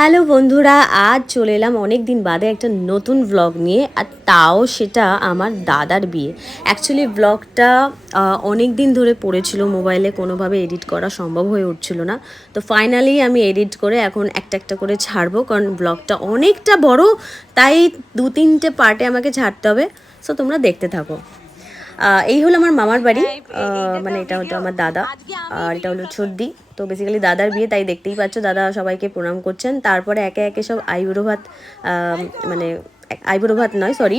Hello বন্ধুরা, আজ চলে এলাম অনেক দিন বাদে একটা নতুন ব্লগ নিয়ে, আর তাও সেটা আমার দাদার বিয়ে। অ্যাকচুয়ালি ব্লগটা অনেক দিন ধরে পড়েছিল মোবাইলে, কোনোভাবে এডিট করা সম্ভব হয়ে উঠছিল না। তো ফাইনালি আমি এডিট করে এখন একটা একটা করে ছাড়বো, কারণ ব্লগটা অনেকটা বড়, তাই 2-3টে পার্টে আমাকে ছাড়তে হবে। সো তোমরা দেখতে থাকো। এই হলো আমার মামার বাড়ি, মানে এটা হলো আমার দাদা, আর এটা হলো ছর্দি। তো বেসিক্যালি দাদার বিয়ে, তাই দেখতেই পাচ্ছ দাদা সবাইকে প্রণাম করছেন। তারপরে একে একে সব আইবুড়ো ভাত, মানে আইবুড়ো ভাত নয় সরি,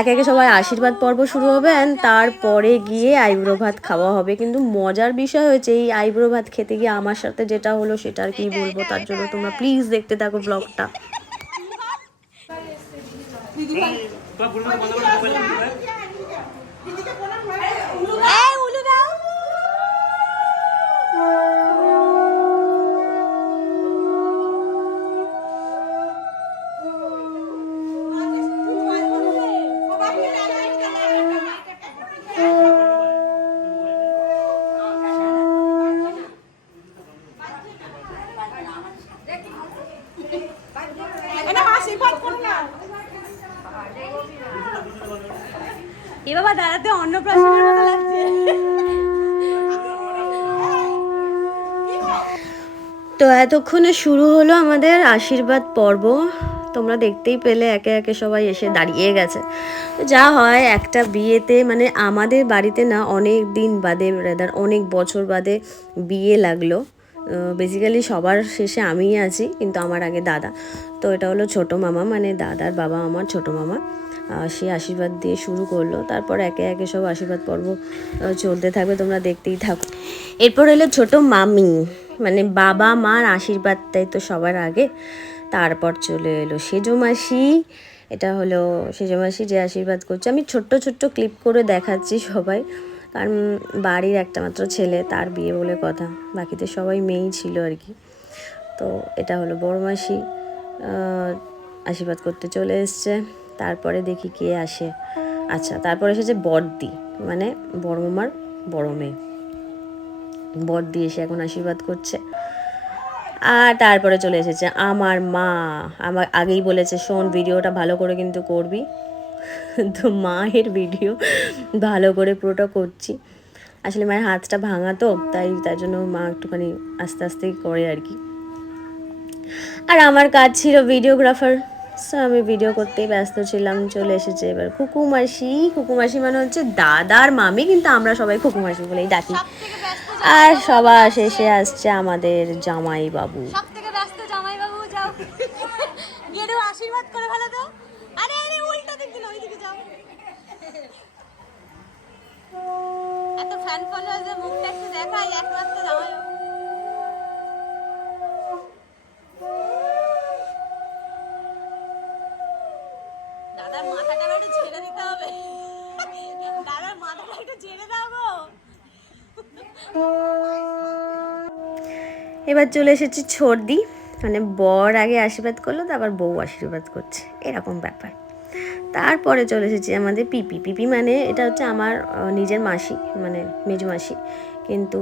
একে একে সবাই আশীর্বাদ পর্ব শুরু হবে, অ্যান্ড তারপরে গিয়ে আইবুড়ো ভাত খাওয়া হবে। কিন্তু মজার বিষয় হয়েছে এই আইবুড়ো ভাত খেতে গিয়ে আমার সাথে যেটা হলো সেটা আর কি বলবো, তার জন্য তোমরা প্লিজ দেখতে থাকো ব্লগটা। এ বাবা, দাঁড়াতে অন্নপ্রাশনের মতো লাগছে। তো এতক্ষণে শুরু হলো আমাদের আশীর্বাদ পর্ব। তোমরা দেখতেই পেলে একে একে সবাই এসে দাঁড়িয়ে গেছে। যা হয় একটা বিয়েতে, মানে আমাদের বাড়িতে না অনেক দিন বাদে, রেদার অনেক বছর বাদে বিয়ে লাগলো। বেসিক্যালি সবার শেষে আমিই আছি, কিন্তু আমার আগে দাদা। তো এটা হলো ছোটো মামা, মানে দাদার বাবা আমার ছোটো মামা। সে আশীর্বাদ দিয়ে শুরু করলো, তারপর একে একে সব আশীর্বাদ পর্ব চলতে থাকবে, তোমরা দেখতেই থাকো। এরপর হলো ছোটো মামি, মানে বাবা মার আশীর্বাদটাই তো সবার আগে। তারপর চলে এলো সেজো মাসি, এটা হলো সেজো মাসি যে আশীর্বাদ করছে। আমি ছোট্ট ছোট্ট ক্লিপ করে দেখাচ্ছি সবাই, কারণ বাড়ির একটা মাত্র ছেলে, তার বিয়ে বলে কথা, বাকিতে সবাই মেয়েই ছিল আর কি। তো এটা হলো বড় মাসি আশীর্বাদ করতে চলে এসছে। তারপরে দেখি কে আসে। আচ্ছা, তারপরে এসেছে বড়দি, মানে বড় মামার বড় মেয়ে। বড়দি এসে এখন আশীর্বাদ করছে। আর তারপরে চলে এসেছে আমার মা। আমার আগেই বলেছে, শোন ভিডিওটা ভালো করে কিন্তু করবি। তো মায়ের ভিডিও ভালো করে পুরোটা করছি। আসলে মায়ের হাতটা ভাঙা, তো তাই জন্য মা একটুখানি আস্তে আস্তেই করে আর কি। আর আমার কাজ ছিল ভিডিওগ্রাফার, সো আমি ভিডিও করতেই ব্যস্ত ছিলাম। চলে এসেছে এবার খুকুমাসি। খুকুমাসি মানে হচ্ছে দাদার মামি, কিন্তু আমরা সবাই খুকুমাসি বলেই ডাকি। আর সবার শেষে আসছে আমাদের জামাই বাবু। আশীর্বাদ করে ভালো তো। আরে আরে উল্টো দিকে না, ওইদিকে যাও। এত ফ্যান ফলোয়ারদের মুখটা একটু দেখাই, একমাত্র জামাই বাবু। দাদার মাথাটা একটু ঝেড়ে দিতে হবে। দাদার মাথাটা একটু ঝেড়ে দাও গো। এবার চলে এসেছি ছর্দি, মানে বর আগে আশীর্বাদ করলো, তারপর বউ আশীর্বাদ করছে, এরকম ব্যাপার। তারপরে চলে এসেছি আমাদের পিপি। পিপি মানে এটা হচ্ছে আমার নিজের মাসি, মানে মেজো মাসি, কিন্তু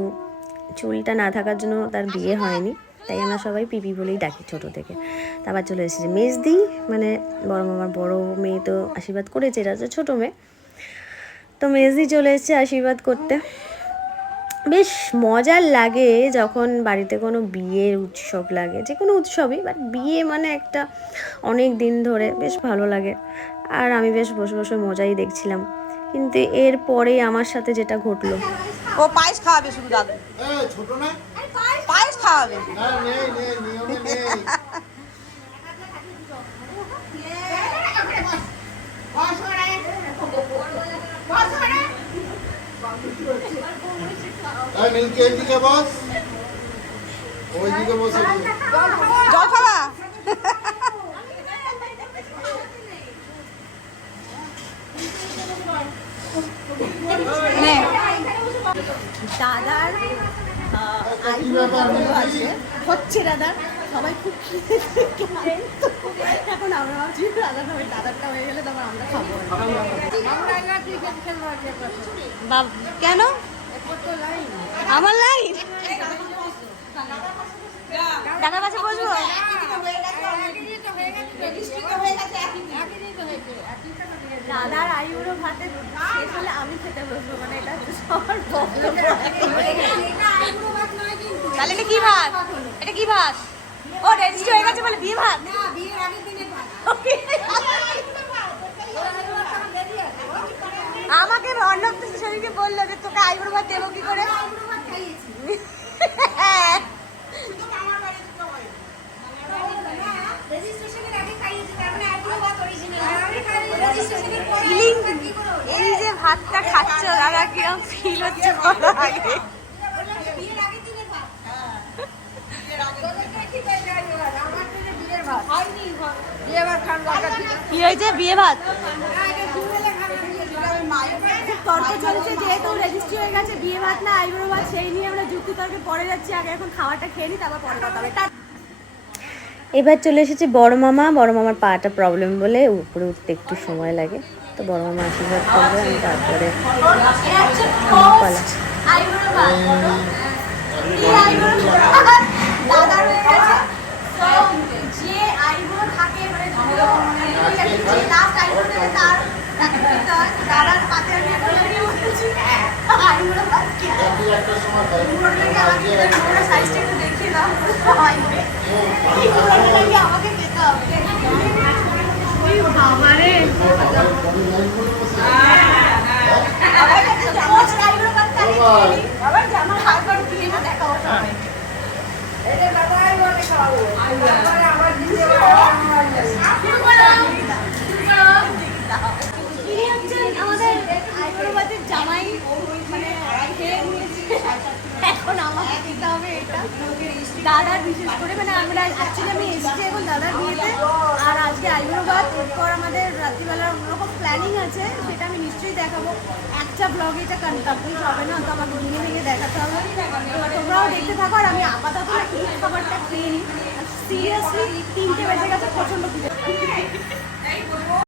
চুলটা না থাকার জন্য তার বিয়ে হয়নি, তাই আমরা সবাই পিপি বলেই ডাকি ছোটো থেকে। তারপর চলে এসেছে মেজদি, মানে বড় মামার বড় মেয়ে তো আশীর্বাদ করেছে, এটা হচ্ছে ছোটো মেয়ে। তো মেজদি চলে এসেছে আশীর্বাদ করতে। বেশ মজার লাগে যখন বাড়িতে কোনো বিয়ের উৎসব লাগে, যে কোনো উৎসবই, বাট বিয়ে মানে একটা অনেক দিন ধরে বেশ ভালো লাগে। আর আমি বেশ বসে বসে মজাই দেখছিলাম, কিন্তু এরপরেই আমার সাথে যেটা ঘটলো। ও পায়েস খাওয়াবে শুধু দাদু, ছোট না পায়েস খাওয়াবে। এইদিকে বস, ওইদিকে বসে জল খাওয়া। দাদার হচ্ছে দাদার সবাই খুব এখন আমরা ভাবছি দাদারটা হয়ে গেলে তারপর আমরা খাবো। কেন আমার লাইন দাদার কাছে বসবো? দাদার আইবুড়ো ভাতে শেষ হলে আমি খেতে বসবো, মানে এটা হচ্ছে সবার বক্তব্য। তাহলে এটা কি ভাত? এটা কি ভাত? ও রেজিস্ট্রি হয়ে গেছে বলে বিয়ে ভাত? আমাকে অর্ণব সেদিকে বললো যে তোকে আইবুড়ো ভাত দেবো কি করে? এই যে ভাতটা খাচ্ছ দাদা কিরম ফিল হচ্ছে বলো আগে? কি হয়েছে বিয়ে ভাত? তর্ক চলছে যেহেতু রেজিস্ট্রি হয়ে গেছে বিয়ে ভাত না আইবুড়ো ভাত, সেই নিয়ে আমরা যুক্তি তর্কে পড়ে যাচ্ছি। আগে এখন খাওয়াটা খেয়ে নিই, তারপর পরে কথা হবে। এবার চলে এসেছি বড় মামা। বড় মামার পাটা প্রবলেম বলে উপরে উঠতে একটু সময় লাগে, তো বড় মামা আশীর্বাদ করবে, আমি তারপরে পালা। দাদা রয়ে গেছে তো যে আইবুড়ো থাকে মানে যে লাস্ট আইবুড়ো থাকে তার দাদার পাতে আমি আইবুড়ো ভাত কি একটা সময় দেয়। পুরো সাইজটা একটু দেখিয়ে দাও আমাকে খেতে হবে আমারে আবার জামা হাত করে দিয়ে দেখাবো সবাই। আমাদের আইবুড়োবাদের জামাই মানে খেয়ে নিয়েছে, এখন আমাকে দিতে হবে এটা দাদার, বিশেষ করে মানে আমরা অ্যাকচুয়ালি আমি এসেছি এখন দাদার বিয়েতে, আর আজকে আইবুড়োবাদ। এরপর আমাদের রাত্রিবেলার অন্যরকম প্ল্যানিং আছে, সেটা আমি নিশ্চয়ই দেখাবো। একটা ব্লগে এটা কমপ্লিট হবে না, তো আমাকে ভেঙে ভেঙে দেখাতে হবে। তোমরাও দেখতে থাকো, আর আমি আপাতত এই খাবারটা খেয়ে নিই। সিরিয়াসলি 3টে বেজে গেছে, প্রচণ্ড